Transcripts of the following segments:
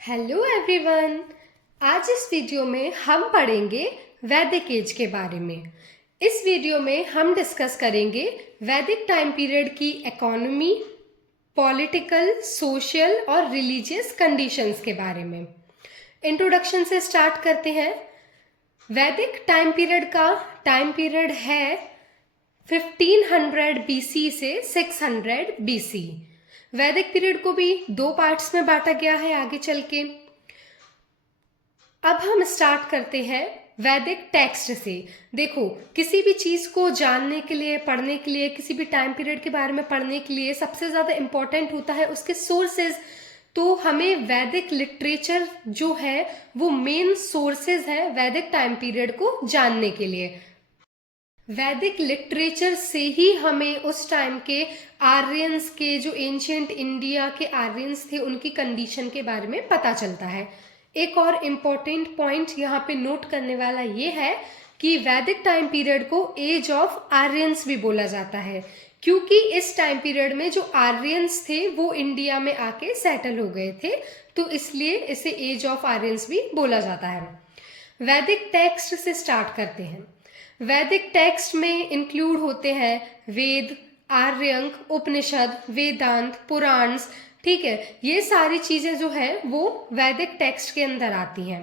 Hello everyone. आज इस video में हम पढ़ेंगे वैदिक एज के बारे में। इस वीडियो में हम डिस्कस करेंगे वैदिक टाइम पीरियड की इकोनॉमी, पॉलिटिकल, सोशल और रिलीजियस कंडीशंस के बारे में। इंट्रोडक्शन से स्टार्ट करते हैं। वैदिक टाइम पीरियड का टाइम पीरियड है 1500 BC से 600 BC। वैदिक पीरियड को भी दो पार्ट्स में बांटा गया है आगे चल के। अब हम स्टार्ट करते हैं वैदिक टेक्स्ट से। देखो, किसी भी चीज को जानने के लिए, पढ़ने के लिए, किसी भी टाइम पीरियड के बारे में पढ़ने के लिए सबसे ज्यादा इंपॉर्टेंट होता है उसके सोर्सेज। तो हमें वैदिक लिटरेचर जो है वो मेन सोर्सेज है वैदिक टाइम पीरियड को जानने के लिए। वैदिक लिटरेचर से ही हमें उस टाइम के आर्यंस के, जो एंशियंट इंडिया के आर्यंस थे, उनकी कंडीशन के बारे में पता चलता है। एक और इम्पॉर्टेंट पॉइंट यहाँ पे नोट करने वाला ये है कि वैदिक टाइम पीरियड को एज ऑफ आर्यंस भी बोला जाता है, क्योंकि इस टाइम पीरियड में जो आर्यंस थे वो इंडिया में आके सेटल हो गए थे, तो इसलिए इसे एज ऑफ आर्यंस भी बोला जाता है। वैदिक टेक्स्ट से स्टार्ट करते हैं। वैदिक टेक्स्ट में इंक्लूड होते हैं वेद, आर्यंक, उपनिषद, वेदांत, पुराण्स। ठीक है, ये सारी चीजें जो है वो वैदिक टेक्स्ट के अंदर आती हैं।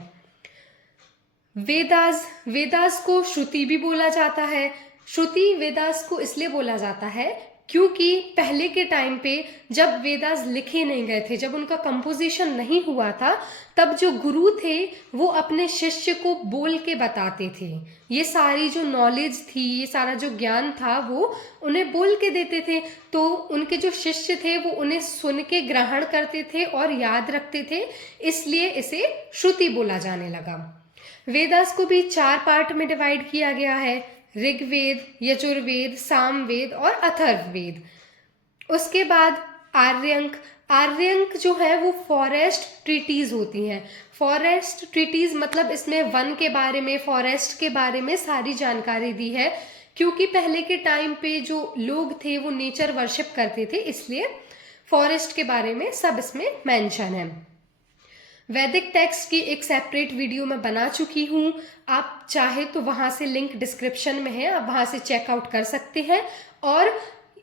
वेदास को श्रुति भी बोला जाता है। श्रुति वेदास को इसलिए बोला जाता है क्योंकि पहले के टाइम पे जब वेदास लिखे नहीं गए थे, जब उनका कंपोजिशन नहीं हुआ था, तब जो गुरु थे वो अपने शिष्य को बोल के बताते थे। ये सारी जो नॉलेज थी, ये सारा जो ज्ञान था वो उन्हें बोल के देते थे। तो उनके जो शिष्य थे वो उन्हें सुन के ग्रहण करते थे और याद रखते थे, इसलिए इसे श्रुति बोला जाने लगा। वेदास को भी 4 पार्ट में डिवाइड किया गया है: ऋग्वेद, यजुर्वेद, सामवेद और अथर्ववेद। उसके बाद आर्यंक जो है वो फॉरेस्ट ट्रीटीज होती हैं। फॉरेस्ट ट्रीटीज मतलब इसमें वन के बारे में, फॉरेस्ट के बारे में सारी जानकारी दी है, क्योंकि पहले के टाइम पे जो लोग थे वो नेचर वर्शिप करते थे, इसलिए फॉरेस्ट के बारे में सब इसमें मेंशन है। वैदिक टेक्स्ट की एक सेपरेट वीडियो मैं बना चुकी हूँ, आप चाहे तो वहां से लिंक डिस्क्रिप्शन में है, आप वहां से चेकआउट कर सकते हैं। और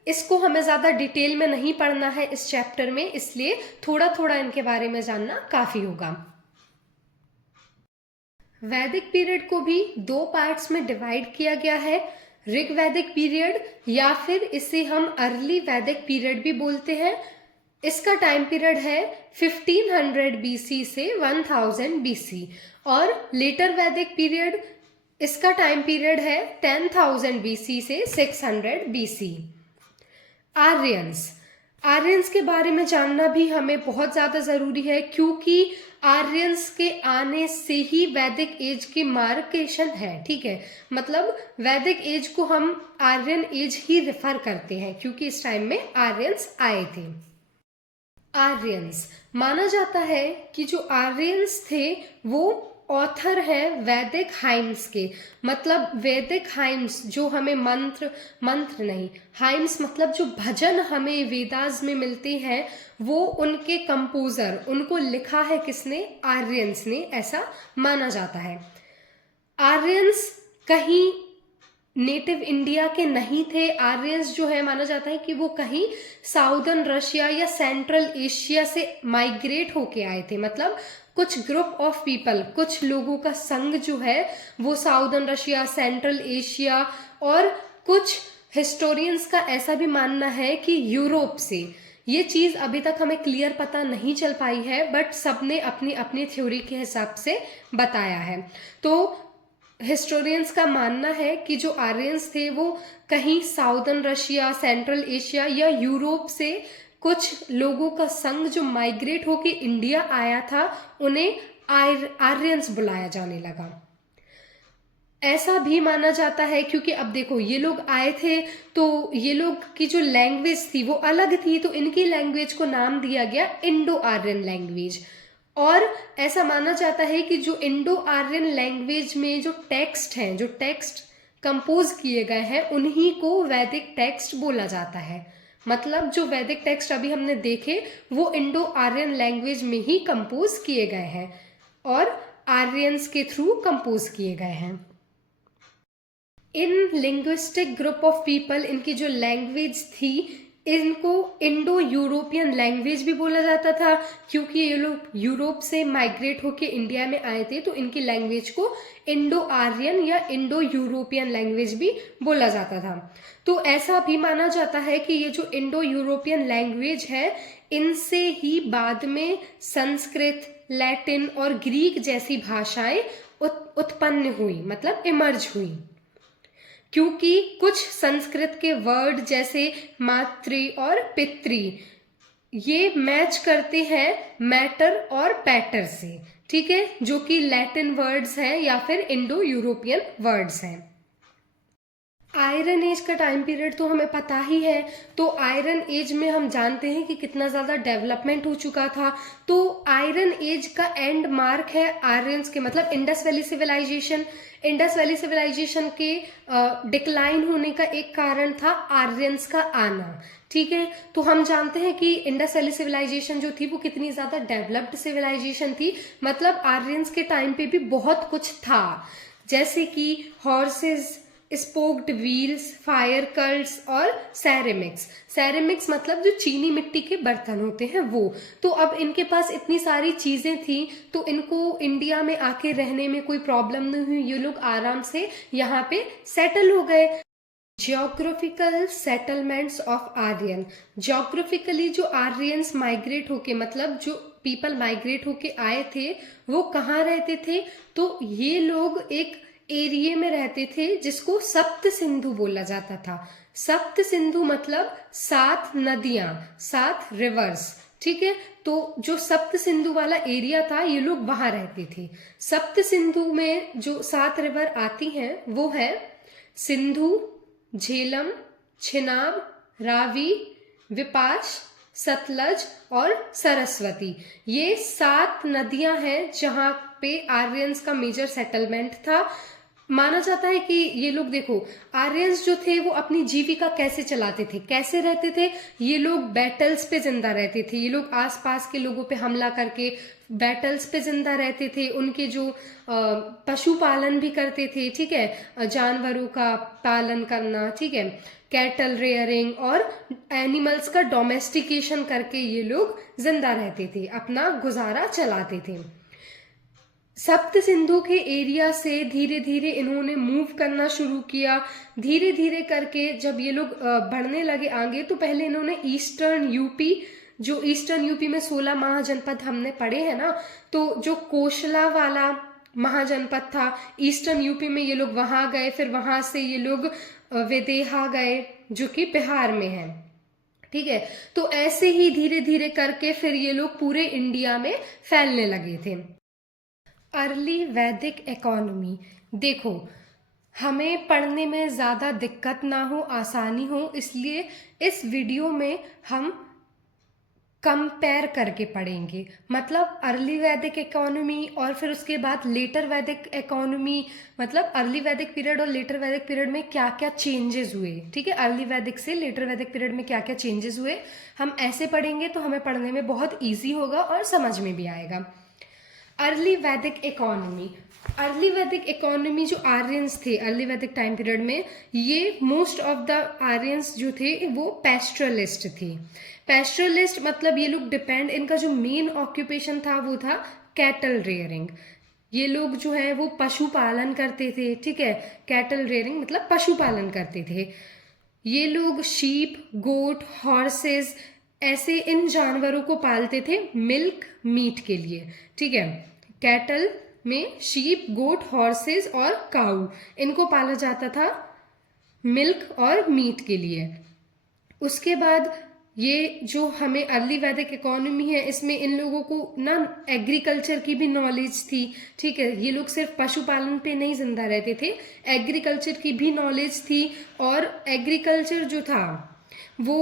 इसको हमें ज़्यादा डिटेल में नहीं पढ़ना है इस चैप्टर में, इसलिए थोड़ा थोड़ा इनके बारे में जानना काफ़ी होगा। वैदिक पीरियड को भी 2 पार्ट्स में डिवाइड किया गया है: ऋग वैदिक पीरियड, या फिर इसे हम अर्ली वैदिक पीरियड भी बोलते हैं। इसका टाइम पीरियड है 1500 BC से 1000 BC। और लेटर वैदिक पीरियड, इसका टाइम पीरियड है 10,000 BC से 600 BC। आर्यंस के बारे में जानना भी हमें बहुत ज़्यादा ज़रूरी है, क्योंकि आर्यंस के आने से ही वैदिक एज की मार्केशन है। ठीक है, मतलब वैदिक एज को हम आर्यन एज ही रेफर करते हैं, क्योंकि इस टाइम में आर्यंस आए थे। आर्यंस माना जाता है कि जो आर्यंस थे वो ऑथर हैं वैदिक हाइम्स के। मतलब वैदिक हाइम्स जो हमें मंत्र नहीं, हाइम्स मतलब जो भजन हमें वेदास में मिलते हैं, वो उनके कंपोजर, उनको लिखा है किसने? आर्यंस ने, ऐसा माना जाता है। आर्यंस कहीं नेटिव इंडिया के नहीं थे। आर्यंस जो है माना जाता है कि वो कहीं साउदर्न रशिया या सेंट्रल एशिया से माइग्रेट होके आए थे। मतलब कुछ ग्रुप ऑफ पीपल, कुछ लोगों का संघ जो है वो साउदर्न रशिया, सेंट्रल एशिया, और कुछ हिस्टोरियंस का ऐसा भी मानना है कि यूरोप से। ये चीज़ अभी तक हमें क्लियर पता नहीं चल पाई है, बट सबने अपनी अपनी थ्योरी के हिसाब से बताया है। तो हिस्टोरियंस का मानना है कि जो आर्यंस थे वो कहीं साउदर्न रशिया, सेंट्रल एशिया या यूरोप से कुछ लोगों का संघ जो माइग्रेट होके इंडिया आया था, उन्हें आर्यंस बुलाया जाने लगा। ऐसा भी माना जाता है क्योंकि अब देखो, ये लोग आए थे तो ये लोग की जो लैंग्वेज थी वो अलग थी, तो इनकी लैंग्वेज को नाम दिया गया इंडो आर्यन लैंग्वेज। और ऐसा माना जाता है कि जो इंडो आर्यन लैंग्वेज में जो टेक्स्ट हैं, जो टेक्स्ट कंपोज किए गए हैं, उन्हीं को वैदिक टेक्स्ट बोला जाता है। मतलब जो वैदिक टेक्स्ट अभी हमने देखे वो इंडो आर्यन लैंग्वेज में ही कंपोज किए गए हैं और आर्यंस के थ्रू कंपोज किए गए हैं। इन लिंग्विस्टिक ग्रुप ऑफ पीपल, इनकी जो लैंग्वेज थी इनको इंडो यूरोपियन लैंग्वेज भी बोला जाता था, क्योंकि ये लोग यूरोप से माइग्रेट होके इंडिया में आए थे, तो इनकी लैंग्वेज को इंडो आर्यन या इंडो यूरोपियन लैंग्वेज भी बोला जाता था। तो ऐसा भी माना जाता है कि ये जो इंडो यूरोपियन लैंग्वेज है इनसे ही बाद में संस्कृत, लैटिन और ग्रीक जैसी भाषाएं उत्पन्न हुई, मतलब इमर्ज हुई, क्योंकि कुछ संस्कृत के वर्ड जैसे मातृ और पितृ ये मैच करते हैं मैटर और पैटर से, ठीक है, जो कि लैटिन वर्ड्स हैं या फिर इंडो यूरोपियन वर्ड्स हैं। आयरन एज का टाइम पीरियड तो हमें पता ही है, तो आयरन एज में हम जानते हैं कि कितना ज़्यादा डेवलपमेंट हो चुका था। तो आयरन एज का एंड मार्क है आर्यंस के, मतलब Indus valley civilisation. Indus valley civilisation के डिक्लाइन होने का एक कारण था आर्यंस का आना, ठीक है। तो हम जानते हैं कि इंडस वैली सिविलाइजेशन जो थी वो कितनी ज़्यादा डेवलप्ड सिविलाइजेशन थी, मतलब आर्यंस के टाइम पे भी बहुत कुछ था, जैसे कि horses, spoked wheels, fire curls और सैरेमिक्स। सैरेमिक्स मतलब जो चीनी मिट्टी के बर्तन होते हैं वो। तो अब इनके पास इतनी सारी चीजें थी तो इनको इंडिया में आके रहने में कोई प्रॉब्लम नहीं हुई, ये लोग आराम से यहाँ पे सेटल हो गए। Geographical settlements of Aryan, geographically जो आर्यंस माइग्रेट होके, मतलब जो पीपल माइग्रेट होके आए थे वो कहाँ रहते थे, तो ये लोग एक एरिया में रहते थे जिसको सप्त सिंधु बोला जाता था। सप्त सिंधु मतलब 7 नदियां, 7 रिवर्स, ठीक है। तो जो सप्त सिंधु वाला एरिया था ये लोग वहां रहते थे। सप्त सिंधु में जो 7 रिवर आती हैं वो है सिंधु, झेलम, छिनाब, रावी, विपाश, सतलज और सरस्वती। ये 7 नदियां हैं जहां पे आर्यंस का मेजर सेटलमेंट था। माना जाता है कि ये लोग, देखो आर्यंस जो थे वो अपनी जीविका कैसे चलाते थे, कैसे रहते थे, ये लोग बैटल्स पे जिंदा रहते थे। ये लोग आसपास के लोगों पे हमला करके बैटल्स पे जिंदा रहते थे। उनके जो पशुपालन भी करते थे, ठीक है, जानवरों का पालन करना, ठीक है, कैटल रेयरिंग और एनिमल्स का डोमेस्टिकेशन करके ये लोग जिंदा रहते थे, अपना गुजारा चलाते थे। सप्त सिंधु के एरिया से धीरे धीरे इन्होंने मूव करना शुरू किया। धीरे धीरे करके जब ये लोग बढ़ने लगे आगे, तो पहले इन्होंने ईस्टर्न यूपी, जो ईस्टर्न यूपी में 16 महाजनपद हमने पढ़े हैं ना, तो जो कोशला वाला महाजनपद था ईस्टर्न यूपी में, ये लोग वहां गए। फिर वहां से ये लोग विदेहा गए जो कि बिहार में है, ठीक है। तो ऐसे ही धीरे धीरे करके फिर ये लोग पूरे इंडिया में फैलने लगे थे। अर्ली वैदिक इकोनॉमी, देखो हमें पढ़ने में ज़्यादा दिक्कत ना हो, आसानी हो, इसलिए इस वीडियो में हम कंपेयर करके पढ़ेंगे। मतलब अर्ली वैदिक इकोनॉमी और फिर उसके बाद लेटर वैदिक इकोनॉमी, मतलब अर्ली वैदिक पीरियड और लेटर वैदिक पीरियड में क्या क्या चेंजेस हुए, ठीक है, अर्ली वैदिक से लेटर वैदिक पीरियड में क्या क्या चेंजेस हुए, हम ऐसे पढ़ेंगे तो हमें पढ़ने में बहुत ईजी होगा और समझ में भी आएगा। अर्ली वैदिक इकोनॉमी, अर्ली वैदिक इकोनॉमी जो आर्यंस थे अर्ली वैदिक टाइम पीरियड में, ये मोस्ट ऑफ द आर्यंस जो थे वो पैस्टरलिस्ट थे। पैस्टरलिस्ट मतलब ये लोग डिपेंड, इनका जो मेन ऑक्यूपेशन था वो था कैटल रेयरिंग। ये लोग जो है वो पशुपालन करते थे, ठीक है, कैटल रेयरिंग मतलब पशुपालन करते थे। ये लोग शीप, गोट, हॉर्सेस ऐसे इन जानवरों को पालते थे मिल्क मीट के लिए, ठीक है। कैटल में शीप, गोट, हॉर्सेस और काऊ, इनको पाला जाता था मिल्क और मीट के लिए। उसके बाद ये जो हमें अर्ली वैदिक इकोनॉमी है इसमें इन लोगों को ना एग्रीकल्चर की भी नॉलेज थी, ठीक है। ये लोग सिर्फ पशुपालन पे नहीं जिंदा रहते थे, एग्रीकल्चर की भी नॉलेज थी। और एग्रीकल्चर जो था वो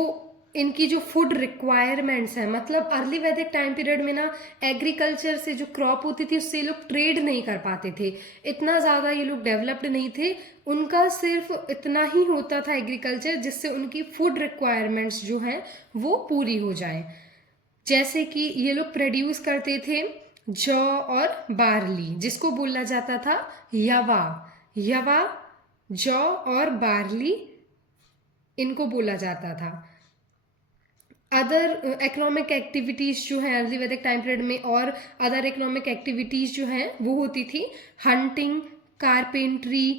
इनकी जो फूड रिक्वायरमेंट्स हैं, मतलब अर्ली वैदिक टाइम पीरियड में ना एग्रीकल्चर से जो क्रॉप होती थी उससे ये लोग ट्रेड नहीं कर पाते थे, इतना ज़्यादा ये लोग डेवलप्ड नहीं थे। उनका सिर्फ इतना ही होता था एग्रीकल्चर जिससे उनकी फूड रिक्वायरमेंट्स जो हैं वो पूरी हो जाए। जैसे कि ये लोग प्रोड्यूस करते थे जौ और बार्ली, जिसको बोला जाता था यवा। यवा, जौ और बार्ली, इनको बोला जाता था। अदर इकोनॉमिक एक्टिविटीज़ जो हैं अर्ली वैदिक टाइम पीरियड में, और अदर इकोनॉमिक एक्टिविटीज़ जो हैं वो होती थी hunting, carpentry,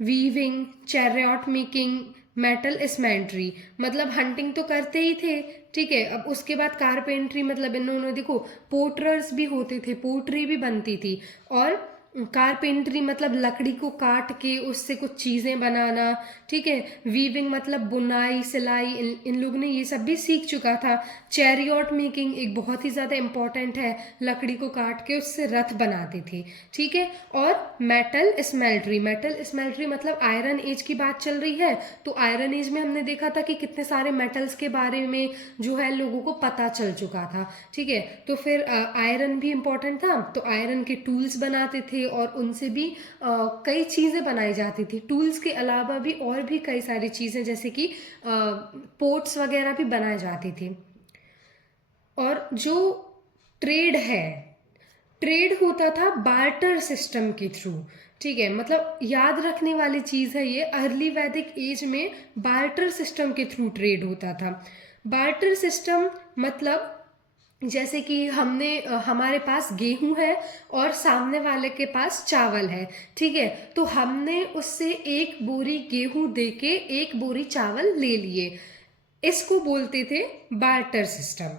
weaving, chariot making, metal स्मेंट्री। मतलब हंटिंग तो करते ही थे, ठीक है। अब उसके बाद कारपेंट्री, मतलब इन्होंने देखो पोर्टर्स भी होते थे, पोट्री भी बनती थी। और कारपेंट्री मतलब लकड़ी को काट के उससे कुछ चीज़ें बनाना, ठीक है। वीविंग मतलब बुनाई सिलाई, इन लोग ने ये सब भी सीख चुका था। चैरियट मेकिंग एक बहुत ही ज़्यादा इम्पॉर्टेंट है, लकड़ी को काट के उससे रथ बनाते थे, ठीक है। और मेटल स्मेल्ट्री, मेटल स्मेल्ट्री मतलब आयरन एज की बात चल रही है, तो आयरन एज में हमने देखा था कि कितने सारे मेटल्स के बारे में जो है लोगों को पता चल चुका था, ठीक है। तो फिर आयरन भी इम्पॉर्टेंट था, तो आयरन के टूल्स बनाते थे और उनसे भी कई चीज़ें बनाई जाती थी। टूल्स के अलावा भी और भी कई सारी चीज़ें जैसे कि पोट्स वगैरह भी बनाए जाती थी। और जो ट्रेड है, ट्रेड होता था बार्टर सिस्टम के थ्रू, ठीक है। मतलब याद रखने वाली चीज़ है ये, अर्ली वैदिक एज में बार्टर सिस्टम के थ्रू ट्रेड होता था। बार्टर सिस्टम मतलब जैसे कि हमारे पास गेहूं है और सामने वाले के पास चावल है, ठीक है। तो हमने उससे एक बोरी गेहूं देके एक बोरी चावल ले लिए, इसको बोलते थे बार्टर सिस्टम।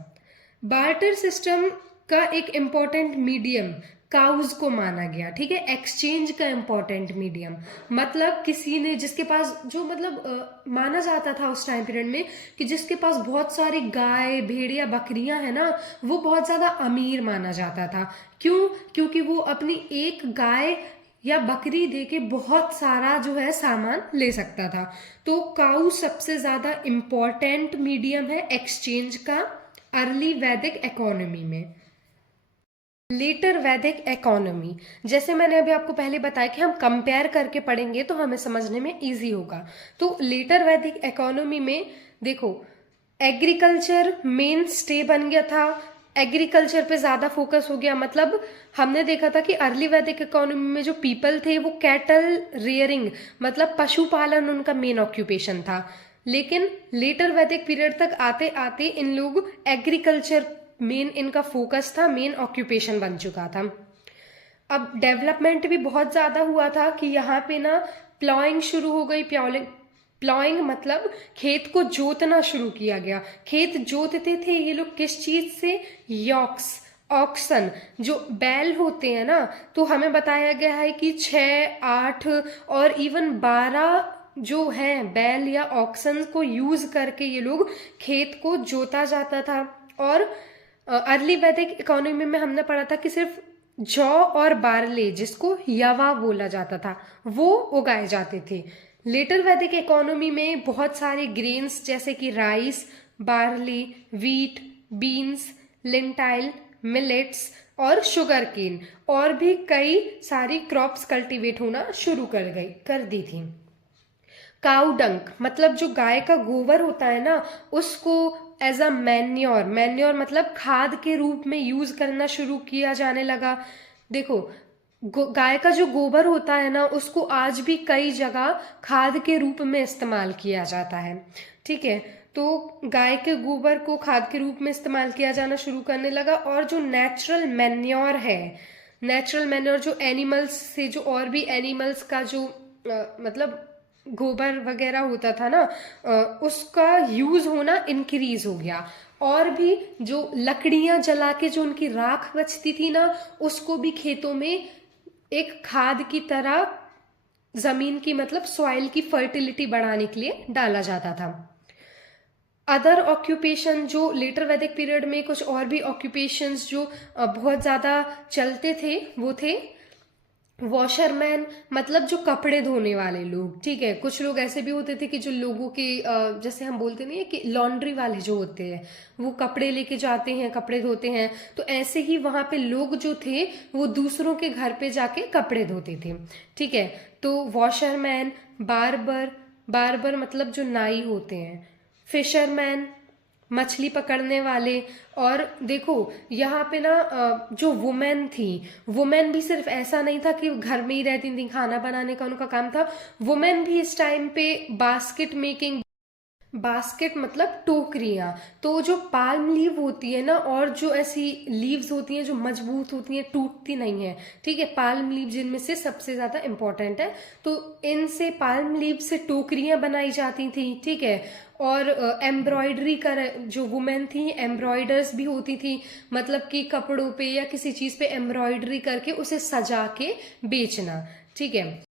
बार्टर सिस्टम का एक इम्पॉर्टेंट मीडियम काउज को माना गया, ठीक है, एक्सचेंज का इम्पॉर्टेंट मीडियम। मतलब किसी ने, जिसके पास जो मतलब माना जाता था उस टाइम पीरियड में कि जिसके पास बहुत सारी गाय भेड़िया बकरियां हैं ना, वो बहुत ज़्यादा अमीर माना जाता था। क्यों? क्योंकि वो अपनी एक गाय या बकरी दे के बहुत सारा जो है सामान ले सकता था। तो काउ सबसे ज़्यादा इम्पॉर्टेंट मीडियम है एक्सचेंज का अर्ली वैदिक इकोनॉमी में। लेटर वैदिक इकोनॉमी, जैसे मैंने अभी आपको पहले बताया कि हम कंपेयर करके पढ़ेंगे तो हमें समझने में इजी होगा। तो लेटर वैदिक इकोनॉमी में देखो, एग्रीकल्चर मेन स्टे बन गया था, एग्रीकल्चर पे ज़्यादा फोकस हो गया। मतलब हमने देखा था कि अर्ली वैदिक इकोनॉमी में जो पीपल थे वो कैटल रेयरिंग मतलब पशुपालन उनका मेन ऑक्यूपेशन था। लेकिन लेटर वैदिक पीरियड तक आते आते इन लोग एग्रीकल्चर मेन इनका फोकस था, मेन ऑक्यूपेशन बन चुका था। अब डेवलपमेंट भी बहुत ज़्यादा हुआ था कि यहाँ पे ना प्लॉइंग शुरू हो गई। प्लॉइंग मतलब खेत को जोतना शुरू किया गया। खेत जोतते थे ये लोग किस चीज़ से? यॉक्स, ऑक्सन, जो बैल होते हैं ना, तो हमें बताया गया है कि 6, 8 और इवन 12 जो है बैल या ऑक्सन को यूज करके ये लोग खेत को जोता जाता था। और अर्ली वैदिक इकोनॉमी में हमने पढ़ा था कि सिर्फ जौ और बार्ले, जिसको यवा बोला जाता था, वो उगाए जाते थे। लेटर वैदिक इकोनॉमी में बहुत सारे ग्रेन्स जैसे कि rice, barley, wheat, beans, lentil, millets और शुगर केन और भी कई सारी क्रॉप्स कल्टीवेट होना शुरू कर दी थी। काउ डंक मतलब जो गाय का गोबर होता है ना, उसको एज अ मैन्योर, मैन्योर मतलब खाद के रूप में यूज करना शुरू किया जाने लगा। देखो, गाय का जो गोबर होता है ना, उसको आज भी कई जगह खाद के रूप में इस्तेमाल किया जाता है, ठीक है। तो गाय के गोबर को खाद के रूप में इस्तेमाल किया जाना शुरू करने लगा। और जो नेचुरल मैन्योर है, नेचुरल मैन्योर जो एनिमल्स से, जो और भी एनिमल्स का जो मतलब गोबर वगैरह होता था ना, उसका यूज होना इंक्रीज हो गया। और भी जो लकड़ियां जला के जो उनकी राख बचती थी ना, उसको भी खेतों में एक खाद की तरह जमीन की मतलब सॉइल की फर्टिलिटी बढ़ाने के लिए डाला जाता था। अदर ऑक्यूपेशन जो लेटर वैदिक पीरियड में कुछ और भी ऑक्यूपेशंस जो बहुत ज़्यादा चलते थे, वो थे वॉशरमैन मतलब जो कपड़े धोने वाले लोग, ठीक है। कुछ लोग ऐसे भी होते थे कि जो लोगों के जैसे हम बोलते नहीं है कि लॉन्ड्री वाले जो होते हैं वो कपड़े लेके जाते हैं, कपड़े धोते हैं, तो ऐसे ही वहां पे लोग जो थे वो दूसरों के घर पे जाके कपड़े धोते थे, ठीक है। तो वॉशरमैन, बार्बर, बार्बर मतलब जो नाई होते हैं, फिशरमैन मछली पकड़ने वाले। और देखो यहाँ पे ना जो वुमेन थी, वुमेन भी सिर्फ ऐसा नहीं था कि घर में ही रहती थी, खाना बनाने का उनका काम था। वुमेन भी इस टाइम पे बास्केट मेकिंग, बास्केट मतलब टोकरियाँ, तो जो पाल्म लीव होती है ना, और जो ऐसी लीव्स होती हैं जो मजबूत होती हैं, टूटती नहीं है, ठीक है, पाल्म लीव जिनमें से सबसे ज़्यादा इम्पोर्टेंट है, तो इनसे पाल्म लीव से टोकरियाँ बनाई जाती थी, ठीक है। और एम्ब्रॉयडरी कर जो वुमेन थी एम्ब्रॉयडर्स भी होती थी, मतलब कि कपड़ों पे या किसी चीज़ पे एम्ब्रॉयडरी करके उसे सजा के बेचना, ठीक है।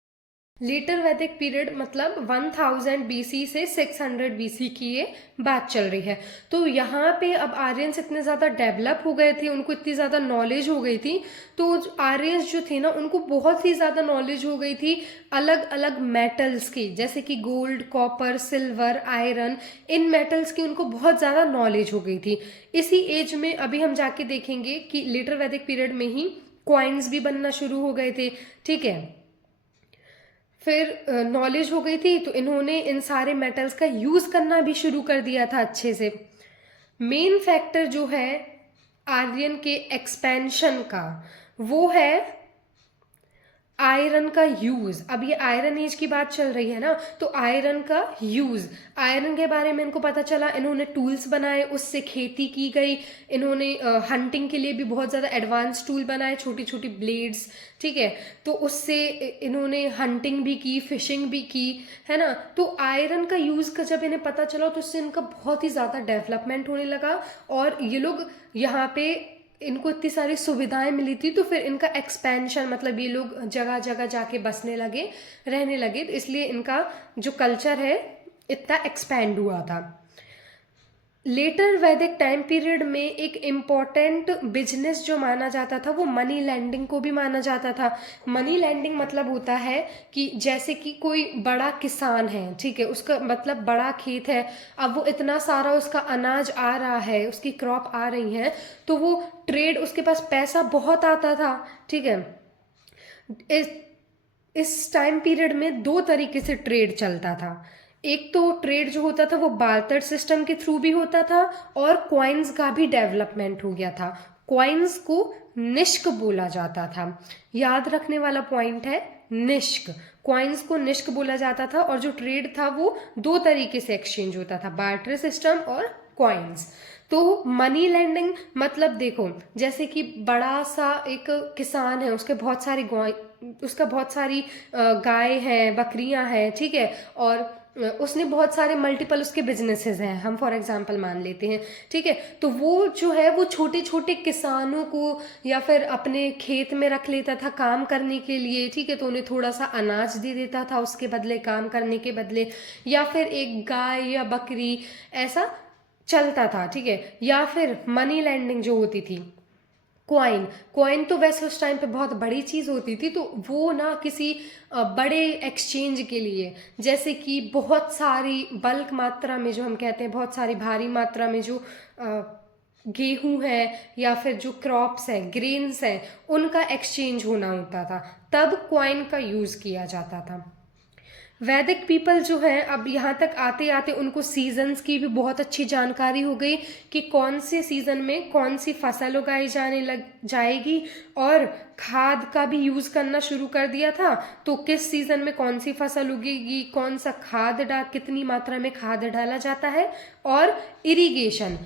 लेटर वैदिक पीरियड मतलब 1000 बीसी से 600 बीसी की ये बात चल रही है। तो यहाँ पे अब आर्यंस इतने ज़्यादा डेवलप हो गए थे, उनको इतनी ज़्यादा नॉलेज हो गई थी, तो आर्यंस जो थे ना उनको बहुत ही ज़्यादा नॉलेज हो गई थी अलग अलग मेटल्स की, जैसे कि गोल्ड, कॉपर, सिल्वर, आयरन, इन मेटल्स की उनको बहुत ज़्यादा नॉलेज हो गई थी। इसी एज में अभी हम जाके देखेंगे कि लेटर वैदिक पीरियड में ही क्वाइंस भी बनना शुरू हो गए थे, ठीक है। फिर नॉलेज हो गई थी तो इन्होंने इन सारे मेटल्स का यूज़ करना भी शुरू कर दिया था अच्छे से। मेन फैक्टर जो है आर्यन के एक्सपेंशन का वो है आयरन का यूज। अब ये आयरन एज की बात चल रही है ना, तो आयरन का यूज, आयरन के बारे में इनको पता चला, इन्होंने टूल्स बनाए, उससे खेती की गई, इन्होंने हंटिंग के लिए भी बहुत ज़्यादा एडवांस टूल बनाए, छोटी छोटी ब्लेड्स, ठीक है। तो उससे इन्होंने हंटिंग भी की, फिशिंग भी की, है ना। तो आयरन का यूज़ का जब इन्हें पता चला तो इससे इनका बहुत ही ज़्यादा डेवलपमेंट होने लगा, और ये लोग यहाँ पे इनको इतनी सारी सुविधाएं मिली थी, तो फिर इनका एक्सपेंशन मतलब ये लोग जगह जगह जाके बसने लगे, रहने लगे, तो इसलिए इनका जो कल्चर है इतना एक्सपैंड हुआ था। लेटर वैदिक टाइम पीरियड में एक इम्पॉर्टेंट बिजनेस जो माना जाता था वो मनी लैंडिंग को भी माना जाता था। मनी लैंडिंग मतलब होता है कि जैसे कि कोई बड़ा किसान है, ठीक है, उसका मतलब बड़ा खेत है, अब वो इतना सारा उसका अनाज आ रहा है, उसकी क्रॉप आ रही है, तो वो ट्रेड, उसके पास पैसा बहुत आता था, ठीक है। इस इस टाइम पीरियड में दो तरीके से ट्रेड चलता था। एक तो ट्रेड जो होता था वो बार्टर सिस्टम के थ्रू भी होता था, और क्वाइंस का भी डेवलपमेंट हो गया था। क्वाइंस को निष्क बोला जाता था, याद रखने वाला पॉइंट है निष्क। क्वाइंस को निष्क बोला जाता था, और जो ट्रेड था वो दो तरीके से एक्सचेंज होता था, बार्टर सिस्टम और क्वाइंस। तो मनी लेंडिंग मतलब देखो, जैसे कि बड़ा सा एक किसान है, उसका बहुत सारी गाय हैं, बकरियां हैं, ठीक है, और उसने बहुत सारे मल्टीपल उसके बिजनेसेस हैं, हम फॉर एग्जांपल मान लेते हैं, ठीक है। तो वो जो है वो छोटे छोटे किसानों को या फिर अपने खेत में रख लेता था काम करने के लिए, ठीक है, तो उन्हें थोड़ा सा अनाज दे देता था उसके बदले, काम करने के बदले, या फिर एक गाय या बकरी, ऐसा चलता था, ठीक है। या फिर मनी लैंडिंग जो होती थी, क्वाइन, क्वाइन तो वैसे उस टाइम पे बहुत बड़ी चीज़ होती थी, तो वो ना किसी बड़े एक्सचेंज के लिए, जैसे कि बहुत सारी बल्क मात्रा में, जो हम कहते हैं बहुत सारी भारी मात्रा में जो गेहूं है या फिर जो क्रॉप्स हैं, ग्रेन्स हैं, उनका एक्सचेंज होना होता था, तब क्वाइन का यूज़ किया जाता था। वैदिक पीपल जो है अब यहाँ तक आते आते उनको सीजन्स की भी बहुत अच्छी जानकारी हो गई कि कौन से सीजन में कौन सी फसल उगाई जाने लग जाएगी, और खाद का भी यूज़ करना शुरू कर दिया था। तो किस सीजन में कौन सी फसल उगेगी, कौन सा खाद कितनी मात्रा में खाद डाला जाता है, और इरिगेशन,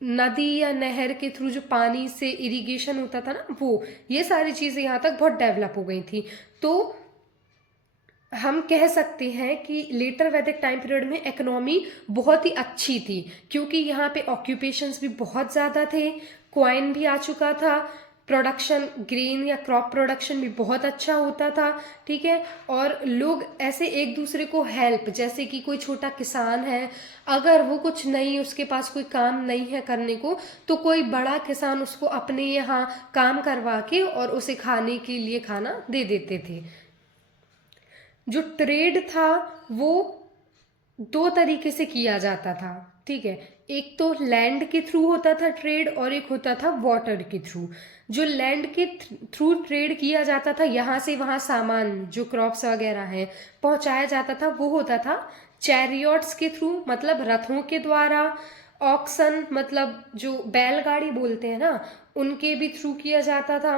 नदी या नहर के थ्रू जो पानी से इरिगेशन होता था ना, वो ये सारी चीज़ें यहाँ तक बहुत डेवलप हो गई थी। तो हम कह सकते हैं कि लेटर वैदिक टाइम पीरियड में इकोनॉमी बहुत ही अच्छी थी, क्योंकि यहाँ पे ऑक्यूपेशंस भी बहुत ज़्यादा थे, क्वाइन भी आ चुका था, प्रोडक्शन, ग्रेन या क्रॉप प्रोडक्शन भी बहुत अच्छा होता था, ठीक है। और लोग ऐसे एक दूसरे को हेल्प, जैसे कि कोई छोटा किसान है, अगर वो कुछ नहीं, उसके पास कोई काम नहीं है करने को, तो कोई बड़ा किसान उसको अपने यहाँ काम करवा के और उसे खाने के लिए खाना दे देते थे। जो ट्रेड था वो दो तरीके से किया जाता था, ठीक है। एक तो लैंड के थ्रू होता था ट्रेड, और एक होता था वाटर के थ्रू। जो लैंड के थ्रू ट्रेड किया जाता था, यहाँ से वहाँ सामान जो क्रॉप्स वगैरह हैं पहुँचाया जाता था, वो होता था चैरियट्स के थ्रू, मतलब रथों के द्वारा। ऑक्सन मतलब जो बैलगाड़ी बोलते हैं ना, उनके भी थ्रू किया जाता था।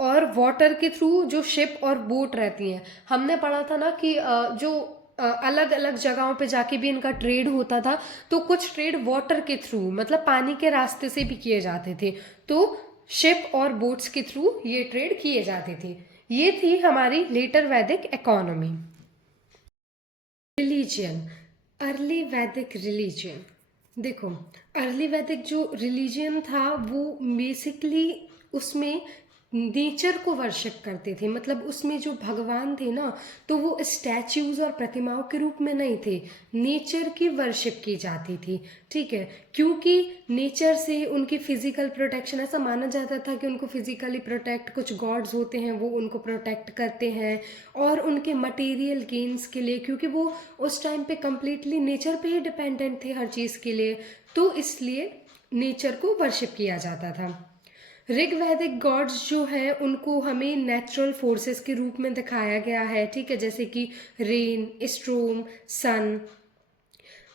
और वाटर के थ्रू जो शिप और बोट रहती हैं, हमने पढ़ा था ना कि जो अलग अलग जगहों पे जाके भी इनका ट्रेड होता था, तो कुछ ट्रेड वाटर के थ्रू मतलब पानी के रास्ते से भी किए जाते थे, तो शिप और बोट्स के थ्रू ये ट्रेड किए जाते थे। ये थी हमारी लेटर वैदिक इकोनॉमी। रिलीजियन, अर्ली वैदिक रिलीजियन। देखो, अर्ली वैदिक जो रिलीजियन था वो बेसिकली उसमें नेचर को वर्शिप करते थे, मतलब उसमें जो भगवान थे ना, तो वो स्टैच्यूज और प्रतिमाओं के रूप में नहीं थे, नेचर की वर्शिप की जाती थी, ठीक है। क्योंकि नेचर से उनकी फिजिकल प्रोटेक्शन, ऐसा माना जाता था कि उनको फिजिकली प्रोटेक्ट, कुछ गॉड्स होते हैं वो उनको प्रोटेक्ट करते हैं, और उनके मटेरियल गेन्स के लिए, क्योंकि वो उस टाइम पे कम्प्लीटली नेचर पे ही डिपेंडेंट थे हर चीज़ के लिए, तो इसलिए नेचर को वर्शिप किया जाता था। ऋग्वैदिक गॉड्स जो हैं उनको हमें नेचुरल फोर्सेस के रूप में दिखाया गया है, ठीक है, जैसे कि रेन, स्ट्रोम, सन,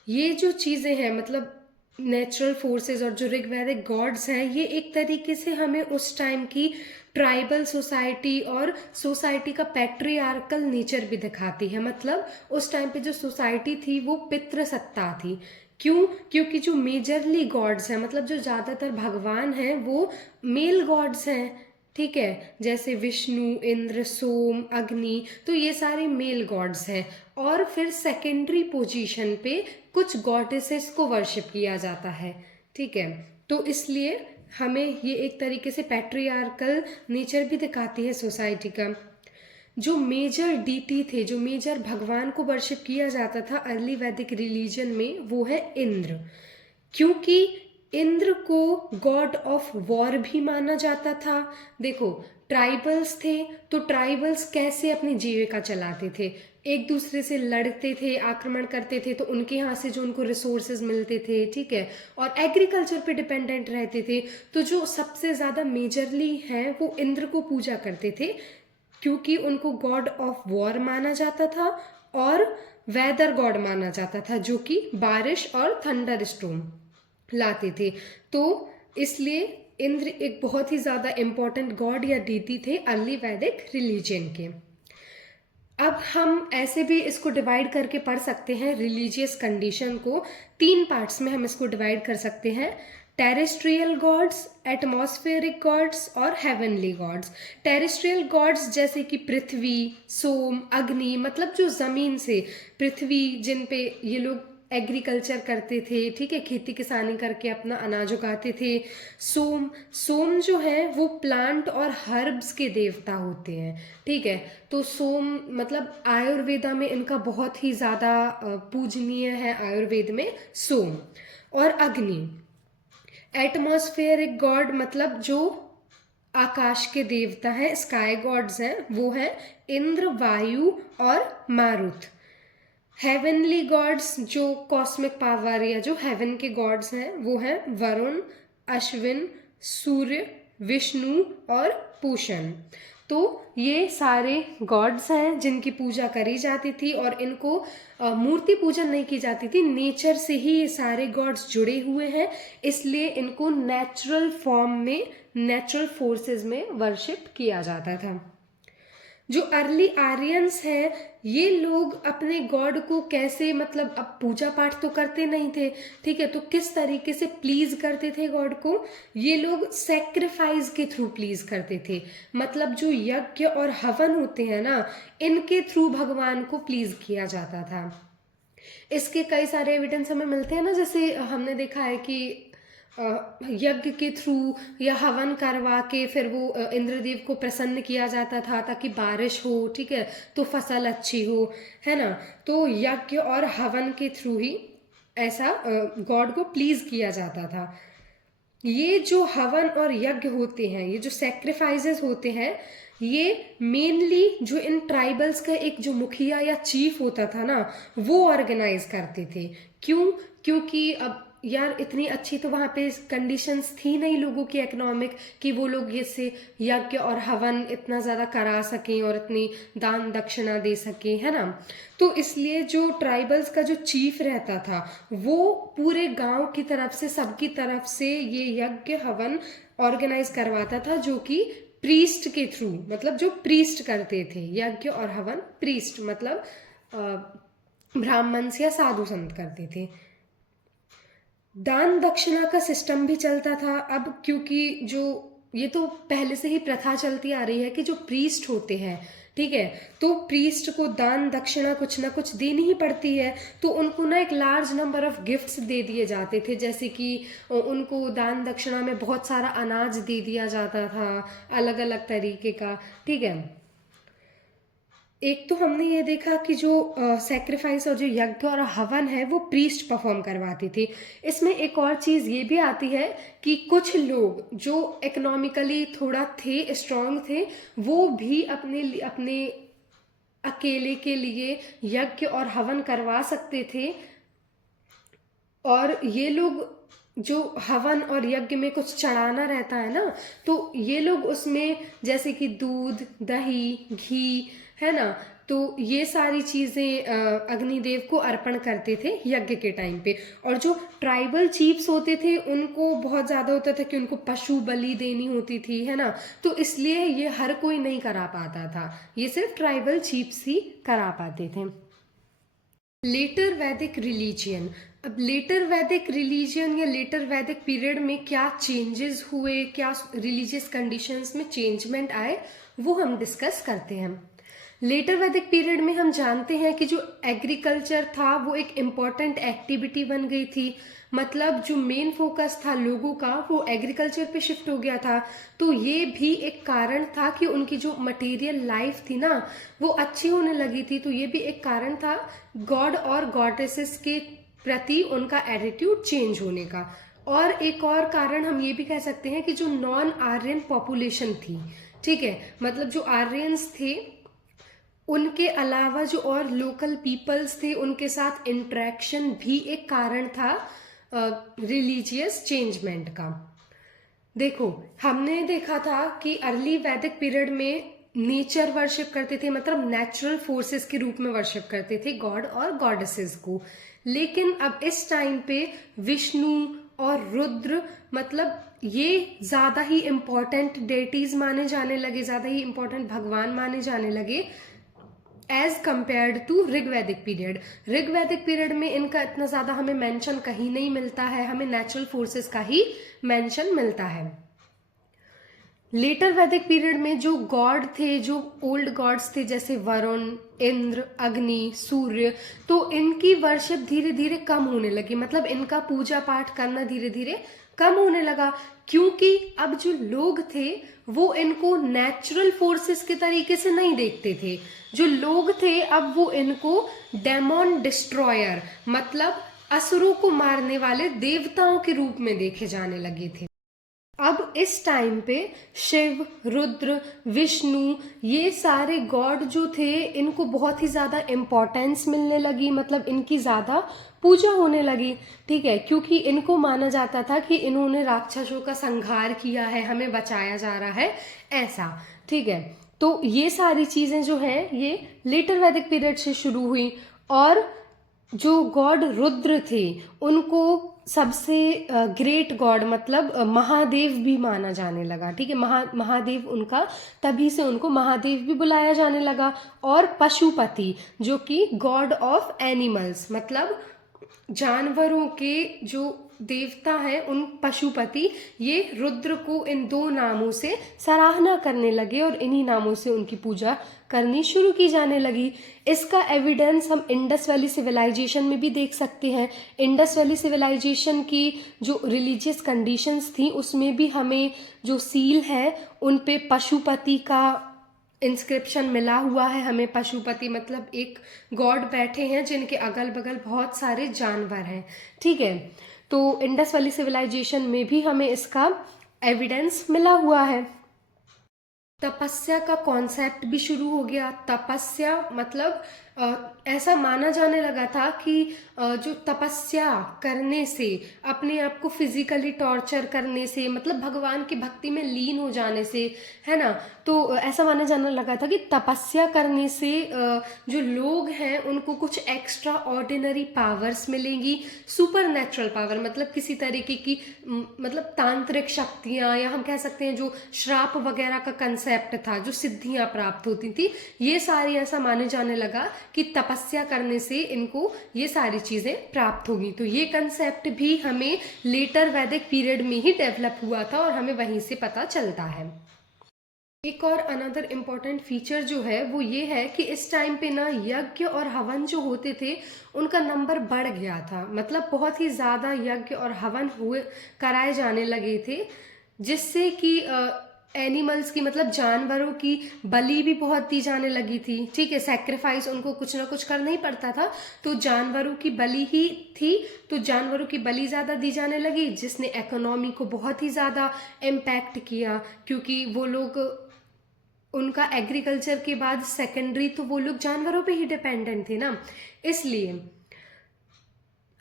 ये जो चीज़ें हैं मतलब नेचुरल फोर्सेस, और जो ऋग्वैदिक गॉड्स हैं, ये एक तरीके से हमें उस टाइम की ट्राइबल सोसाइटी और सोसाइटी का पैट्रियार्कल नेचर भी दिखाती है। मतलब उस टाइम पे जो सोसाइटी थी वो पितृसत्ता थी। क्यों? क्योंकि जो मेजरली गॉड्स हैं, मतलब जो ज़्यादातर भगवान हैं, वो मेल गॉड्स हैं, ठीक है, जैसे विष्णु, इंद्र, सोम, अग्नि, तो ये सारे मेल गॉड्स हैं। और फिर सेकेंडरी पोजीशन पे कुछ गॉडेसेस को वर्शिप किया जाता है, ठीक है। तो इसलिए हमें ये एक तरीके से पैट्रियार्कल नेचर भी दिखाती है सोसाइटी का। जो मेजर डीटी थे, जो मेजर भगवान को वर्शिप किया जाता था अर्ली वैदिक रिलीजन में, वो है इंद्र। क्योंकि इंद्र को गॉड ऑफ वॉर भी माना जाता था। देखो, ट्राइबल्स थे, तो ट्राइबल्स कैसे अपनी जीविका चलाते थे? एक दूसरे से लड़ते थे, आक्रमण करते थे, तो उनके यहाँ से जो उनको रिसोर्सेज मिलते थे, ठीक है, और एग्रीकल्चर पे डिपेंडेंट रहते थे। तो जो सबसे ज़्यादा मेजरली हैं वो इंद्र को पूजा करते थे, क्योंकि उनको गॉड ऑफ वॉर माना जाता था और वेदर गॉड माना जाता था, जो कि बारिश और थंडर स्टॉर्म लाते थे। तो इसलिए इंद्र एक बहुत ही ज़्यादा इम्पोर्टेंट गॉड या डीटी थे अर्ली वैदिक रिलीजन के। अब हम ऐसे भी इसको डिवाइड करके पढ़ सकते हैं, रिलीजियस कंडीशन को तीन पार्ट्स में हम इसको डिवाइड कर सकते हैं: टेरेस्ट्रियल गॉड्स, एटमॉस्फेरिक गॉड्स और हेवनली गॉड्स। टेरेस्ट्रियल गॉड्स जैसे कि पृथ्वी, सोम, अग्नि, मतलब जो ज़मीन से, पृथ्वी जिन पे ये लोग एग्रीकल्चर करते थे, ठीक है, खेती किसानी करके अपना अनाज उगाते थे। सोम, सोम जो है वो प्लांट और हर्ब्स के देवता होते हैं, ठीक है। तो सोम मतलब आयुर्वेदा में इनका बहुत ही ज़्यादा पूजनीय है, आयुर्वेद में सोम। और अग्नि, एटमॉस्फेरिक गॉड मतलब जो आकाश के देवता हैं, स्काई गॉड्स हैं, वो हैं इंद्र, वायु और मारुत। हेवनली गॉड्स जो कॉस्मिक पावर या जो हेवन के गॉड्स हैं, वो हैं वरुण, अश्विन, सूर्य, विष्णु और पूषण। तो ये सारे गॉड्स हैं जिनकी पूजा करी जाती थी, और इनको मूर्ति पूजन नहीं की जाती थी, नेचर से ही ये सारे गॉड्स जुड़े हुए हैं, इसलिए इनको नेचुरल फॉर्म में, नेचुरल फोर्सेस में वर्शिप किया जाता था। जो अर्ली आर्यंस हैं, ये लोग अपने गॉड को कैसे, मतलब अब पूजा पाठ तो करते नहीं थे, ठीक है, तो किस तरीके से प्लीज करते थे गॉड को? ये लोग सेक्रीफाइस के थ्रू प्लीज करते थे, मतलब जो यज्ञ और हवन होते हैं ना, इनके थ्रू भगवान को प्लीज किया जाता था। इसके कई सारे एविडेंस हमें मिलते हैं ना, जैसे हमने देखा है कि यज्ञ के थ्रू या हवन करवा के फिर वो इंद्रदेव को प्रसन्न किया जाता था ताकि बारिश हो, ठीक है, तो फसल अच्छी हो, है ना। तो यज्ञ और हवन के थ्रू ही ऐसा गॉड को प्लीज किया जाता था। ये जो हवन और यज्ञ होते हैं, ये जो सेक्रीफाइसेस होते हैं, ये मेनली जो इन ट्राइबल्स का एक जो मुखिया या चीफ होता था ना, वो ऑर्गेनाइज करते थे। क्यों? क्योंकि अब यार इतनी अच्छी तो वहाँ पे कंडीशंस थी नहीं लोगों की इकोनॉमिक कि वो लोग ये से यज्ञ और हवन इतना ज़्यादा करा सकें और इतनी दान दक्षिणा दे सकें, है ना। तो इसलिए जो ट्राइबल्स का जो चीफ रहता था वो पूरे गांव की तरफ से, सबकी तरफ से ये यज्ञ हवन ऑर्गेनाइज करवाता था, जो कि प्रीस्ट के थ्रू, मतलब जो प्रीस्ट करते थे यज्ञ और हवन, प्रीस्ट मतलब ब्राह्मण या साधु संत करते थे। दान दक्षिणा का सिस्टम भी चलता था। अब क्योंकि जो ये तो पहले से ही प्रथा चलती आ रही है कि जो प्रीस्ट होते हैं, ठीक है, तो प्रीस्ट को दान दक्षिणा कुछ ना कुछ देनी ही पड़ती है। तो उनको ना एक लार्ज नंबर ऑफ गिफ्ट्स दे दिए जाते थे, जैसे कि उनको दान दक्षिणा में बहुत सारा अनाज दे दिया जाता था, अलग अलग तरीके का, ठीक है। एक तो हमने ये देखा कि जो सेक्रीफाइस और जो यज्ञ और हवन है वो प्रीस्ट परफॉर्म करवाती थी। इसमें एक और चीज़ ये भी आती है कि कुछ लोग जो इकोनॉमिकली थोड़ा थे, स्ट्रांग थे, वो भी अपने अकेले के लिए यज्ञ और हवन करवा सकते थे। और ये लोग जो हवन और यज्ञ में कुछ चढ़ाना रहता है ना, तो ये लोग उसमें जैसे कि दूध, दही, घी, है ना, तो ये सारी चीज़ें अग्निदेव को अर्पण करते थे यज्ञ के टाइम पे। और जो ट्राइबल चीफ्स होते थे उनको बहुत ज़्यादा होता था कि उनको पशु बलि देनी होती थी, है ना, तो इसलिए ये हर कोई नहीं करा पाता था, ये सिर्फ ट्राइबल चीफ्स ही करा पाते थे। लेटर वैदिक रिलीजियन। अब लेटर वैदिक रिलीजियन या लेटर वैदिक पीरियड में क्या चेंजेस हुए, क्या रिलीजियस कंडीशंस में चेंजमेंट आए, वो हम डिस्कस करते हैं। लेटर वैदिक पीरियड में हम जानते हैं कि जो एग्रीकल्चर था वो एक इम्पॉर्टेंट एक्टिविटी बन गई थी। मतलब जो मेन फोकस था लोगों का वो एग्रीकल्चर पे शिफ्ट हो गया था। तो ये भी एक कारण था कि उनकी जो मटेरियल लाइफ थी ना वो अच्छी होने लगी थी। तो ये भी एक कारण था गॉड और गॉडेसेस के प्रति उनका एटीट्यूड चेंज होने का। और एक और कारण हम ये भी कह सकते हैं कि जो नॉन आर्यन पॉपुलेशन थी, ठीक है, मतलब जो आर्यंस थे उनके अलावा जो और लोकल पीपल्स थे उनके साथ इंटरेक्शन भी एक कारण था रिलीजियस चेंजमेंट का। देखो हमने देखा था कि अर्ली वैदिक पीरियड में नेचर वर्शिप करते थे, मतलब नेचुरल फोर्सेस के रूप में वर्शिप करते थे गॉड और गॉडेसेस को। लेकिन अब इस टाइम पे विष्णु और रुद्र, मतलब ये ज्यादा ही इम्पोर्टेंट डेटीज माने जाने लगे, ज्यादा ही इम्पोर्टेंट भगवान माने जाने लगे as compared to Rigvedic period. Rigvedic period में इनका इतना ज्यादा हमें मेंशन कहीं नहीं मिलता है, हमें नेचुरल फोर्सेस का ही मेंशन मिलता है। लेटर वैदिक पीरियड में जो गॉड थे, जो ओल्ड गॉड्स थे जैसे वरुण, इंद्र, अग्नि, सूर्य, तो इनकी वर्शिप धीरे धीरे कम होने लगी, मतलब इनका पूजा पाठ करना धीरे धीरे कम होने लगा। क्योंकि अब जो लोग थे वो इनको नेचुरल फोर्सेस के तरीके से नहीं देखते थे। जो लोग थे अब वो इनको डेमोन डिस्ट्रॉयर, मतलब असुरों को मारने वाले देवताओं के रूप में देखे जाने लगे थे। अब इस टाइम पे शिव, रुद्र, विष्णु, ये सारे गॉड जो थे इनको बहुत ही ज्यादा इम्पोर्टेंस मिलने लगी, मतलब इनकी ज्यादा पूजा होने लगी, ठीक है, क्योंकि इनको माना जाता था कि इन्होंने राक्षसों का संहार किया है, हमें बचाया जा रहा है, ऐसा, ठीक है। तो ये सारी चीजें जो है ये लेटर वैदिक पीरियड से शुरू हुई। और जो गॉड रुद्र थे उनको सबसे ग्रेट गॉड, मतलब महादेव भी माना जाने लगा, ठीक है, महादेव उनका, तभी से उनको महादेव भी बुलाया जाने लगा। और पशुपति जो कि गॉड ऑफ एनिमल्स, मतलब जानवरों के जो देवता हैं उन पशुपति, ये रुद्र को इन 2 नामों से सराहना करने लगे और इन्हीं नामों से उनकी पूजा करनी शुरू की जाने लगी। इसका एविडेंस हम इंडस वैली सिविलाइजेशन में भी देख सकते हैं। इंडस वैली सिविलाइजेशन की जो रिलीजियस कंडीशंस थी उसमें भी हमें जो सील है उन पे पशुपति का इंस्क्रिप्शन मिला हुआ है। हमें पशुपति मतलब एक गॉड बैठे हैं जिनके अगल बगल बहुत सारे जानवर हैं, ठीक है। तो इंडस वैली सिविलाइजेशन में भी हमें इसका एविडेंस मिला हुआ है। तपस्या का कॉन्सेप्ट भी शुरू हो गया। तपस्या मतलब ऐसा माना जाने लगा था कि जो तपस्या करने से, अपने आप को फिजिकली टॉर्चर करने से, मतलब भगवान की भक्ति में लीन हो जाने से, है ना, तो ऐसा माना जाने लगा था कि तपस्या करने से जो लोग हैं उनको कुछ एक्स्ट्रा ऑर्डिनरी पावर्स मिलेंगी। सुपर नेचुरल पावर मतलब किसी तरीके की मतलब तांत्रिक शक्तियाँ, या हम कह सकते हैं जो श्राप वगैरह का कंसेप्ट था, जो सिद्धियाँ प्राप्त होती थी, ये सारी ऐसा माने जाने लगा कि तपस्या करने से इनको ये सारी चीज़ें प्राप्त होगी। तो ये कंसेप्ट भी हमें लेटर वैदिक पीरियड में ही डेवलप हुआ था और हमें वहीं से पता चलता है। एक और अनदर इम्पॉर्टेंट फीचर जो है वो ये है कि इस टाइम पे ना यज्ञ और हवन जो होते थे उनका नंबर बढ़ गया था। मतलब बहुत ही ज़्यादा यज्ञ और हवन हुए कराए जाने लगे थे, जिससे कि एनिमल्स की मतलब जानवरों की बलि भी बहुत दी जाने लगी थी, ठीक है। सेक्रीफाइस उनको कुछ ना कुछ करना ही पड़ता था, तो जानवरों की बलि ही थी, तो जानवरों की बलि ज़्यादा दी जाने लगी, जिसने इकोनॉमी को बहुत ही ज़्यादा इम्पैक्ट किया, क्योंकि वो लोग, उनका एग्रीकल्चर के बाद सेकेंडरी तो वो लोग जानवरों पे ही डिपेंडेंट थे ना। इसलिए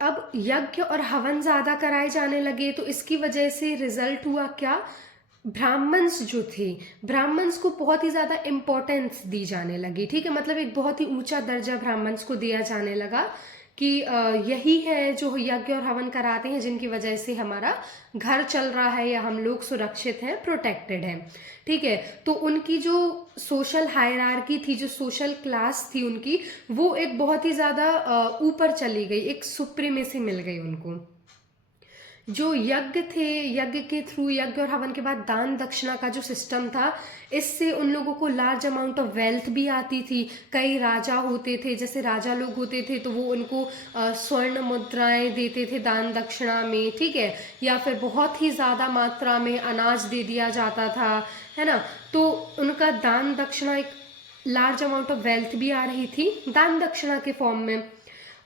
अब यज्ञ और हवन ज़्यादा कराए जाने लगे, तो इसकी वजह से रिजल्ट हुआ क्या, ब्राह्मण्स जो थे, ब्राह्मण्स को बहुत ही ज़्यादा इम्पोर्टेंस दी जाने लगी, ठीक है। मतलब एक बहुत ही ऊंचा दर्जा ब्राह्मण्स को दिया जाने लगा कि यही है जो यज्ञ और हवन कराते हैं जिनकी वजह से हमारा घर चल रहा है या हम लोग सुरक्षित हैं, प्रोटेक्टेड हैं, ठीक है। तो उनकी जो सोशल हायरार्की थी, जो सोशल क्लास थी उनकी, वो एक बहुत ही ज़्यादा ऊपर चली गई, एक सुप्रीमेसी मिल गई उनको। जो यज्ञ थे, यज्ञ के थ्रू, यज्ञ और हवन के बाद दान दक्षिणा का जो सिस्टम था, इससे उन लोगों को लार्ज अमाउंट ऑफ वेल्थ भी आती थी। कई राजा होते थे, जैसे राजा लोग होते थे तो वो उनको स्वर्ण मुद्राएं देते थे दान दक्षिणा में, ठीक है, या फिर बहुत ही ज़्यादा मात्रा में अनाज दे दिया जाता था, है ना। तो उनका दान दक्षिणा, एक लार्ज अमाउंट ऑफ वेल्थ भी आ रही थी दान दक्षिणा के फॉर्म में।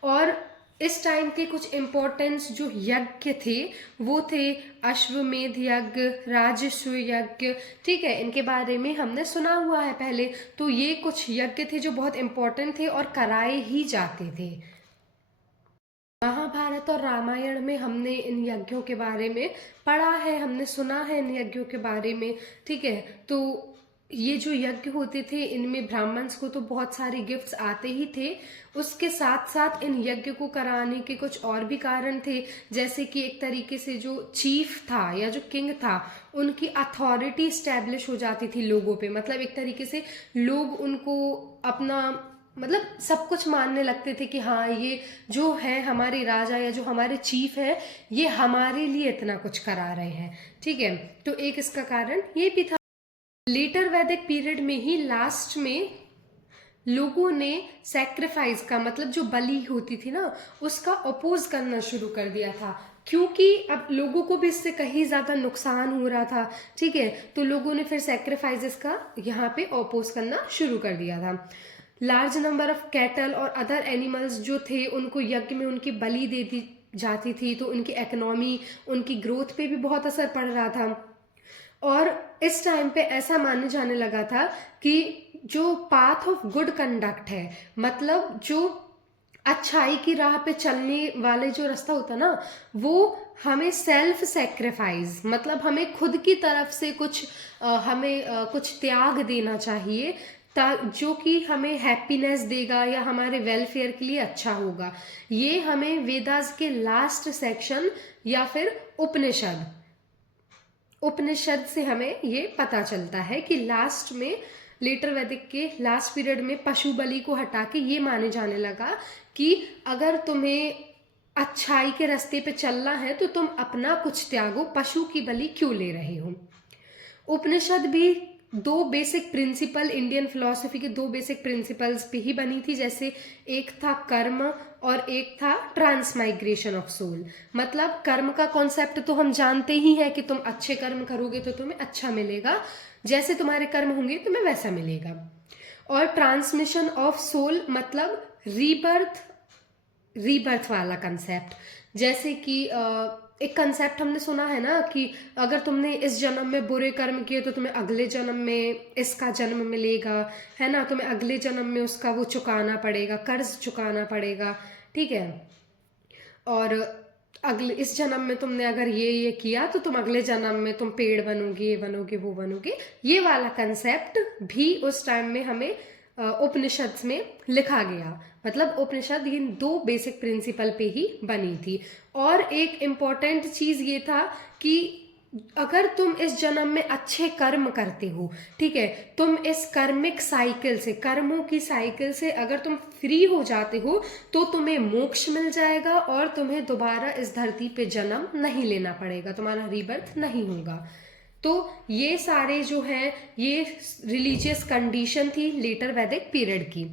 और इस टाइम के कुछ इम्पोर्टेंस जो यज्ञ थे वो थे अश्वमेध यज्ञ, राजस्व यज्ञ, ठीक है। इनके बारे में हमने सुना हुआ है पहले। तो ये कुछ यज्ञ थे जो बहुत इम्पोर्टेंट थे और कराए ही जाते थे। महाभारत और रामायण में हमने इन यज्ञों के बारे में पढ़ा है, हमने सुना है इन यज्ञों के बारे में, ठीक है। तो ये जो यज्ञ होते थे इनमें ब्राह्मण्स को तो बहुत सारे गिफ्ट्स आते ही थे, उसके साथ साथ इन यज्ञ को कराने के कुछ और भी कारण थे। जैसे कि एक तरीके से जो चीफ था या जो किंग था, उनकी अथॉरिटी स्टैब्लिश हो जाती थी लोगों पे। मतलब एक तरीके से लोग उनको अपना मतलब सब कुछ मानने लगते थे कि हाँ, ये जो है हमारे राजा या जो हमारे चीफ है, ये हमारे लिए इतना कुछ करा रहे हैं, ठीक है। तो एक इसका कारण ये भी था। लेटर वैदिक पीरियड में ही लास्ट में लोगों ने सैक्रिफाइस का मतलब जो बलि होती थी ना, उसका अपोज करना शुरू कर दिया था, क्योंकि अब लोगों को भी इससे कहीं ज्यादा नुकसान हो रहा था, ठीक है। तो लोगों ने फिर सैक्रिफाइसेस का यहाँ पे अपोज करना शुरू कर दिया था। लार्ज नंबर ऑफ कैटल और अदर एनिमल्स जो थे उनको यज्ञ में उनकी बलि दे दी जाती थी, तो उनकी इकोनॉमी, उनकी ग्रोथ पे भी बहुत असर पड़ रहा था। और इस टाइम पे ऐसा माने जाने लगा था कि जो पाथ ऑफ गुड कंडक्ट है, मतलब जो अच्छाई की राह पे चलने वाले जो रास्ता होता ना, वो हमें सेल्फ सेक्रीफाइस, मतलब हमें खुद की तरफ से कुछ कुछ त्याग देना चाहिए, जो कि हमें हैप्पीनेस देगा या हमारे वेलफेयर के लिए अच्छा होगा। ये हमें वेदास के लास्ट सेक्शन या फिर उपनिषद से हमें ये पता चलता है कि लास्ट में, लेटर वैदिक के लास्ट पीरियड में पशु बलि को हटा के ये माने जाने लगा कि अगर तुम्हें अच्छाई के रास्ते पे चलना है तो तुम अपना कुछ त्यागो, पशु की बलि क्यों ले रहे हो। उपनिषद भी दो बेसिक प्रिंसिपल, इंडियन फिलॉसफी के दो बेसिक प्रिंसिपल्स पे ही बनी थी, जैसे एक था कर्म और एक था ट्रांसमाइग्रेशन ऑफ सोल। मतलब कर्म का कॉन्सेप्ट तो हम जानते ही है कि तुम अच्छे कर्म करोगे तो तुम्हें अच्छा मिलेगा, जैसे तुम्हारे कर्म होंगे तुम्हें वैसा मिलेगा। और ट्रांसमिशन ऑफ सोल मतलब रीबर्थ, रीबर्थ वाला कंसेप्ट। जैसे कि एक कंसेप्ट हमने सुना है ना कि अगर तुमने इस जन्म में बुरे कर्म किए तो तुम्हें अगले जन्म में इसका जन्म मिलेगा, है ना, तुम्हें अगले जन्म में उसका वो चुकाना पड़ेगा, कर्ज चुकाना पड़ेगा, ठीक है। और अगले इस जन्म में तुमने अगर ये किया तो तुम अगले जन्म में तुम पेड़ बनोगे, ये बनोगे, वो बनोगे। ये वाला कंसेप्ट भी उस टाइम में हमें उपनिषद में लिखा गया। मतलब उपनिषद इन दो बेसिक प्रिंसिपल पे ही बनी थी। और एक इम्पॉर्टेंट चीज ये था कि अगर तुम इस जन्म में अच्छे कर्म करते हो, ठीक है, तुम इस कर्मिक साइकिल से, कर्मों की साइकिल से अगर तुम फ्री हो जाते हो तो तुम्हें मोक्ष मिल जाएगा और तुम्हें दोबारा इस धरती पे जन्म नहीं लेना पड़ेगा, तुम्हारा रीबर्थ नहीं होगा। तो ये सारे जो हैं ये रिलीजियस कंडीशन थी लेटर वैदिक पीरियड की।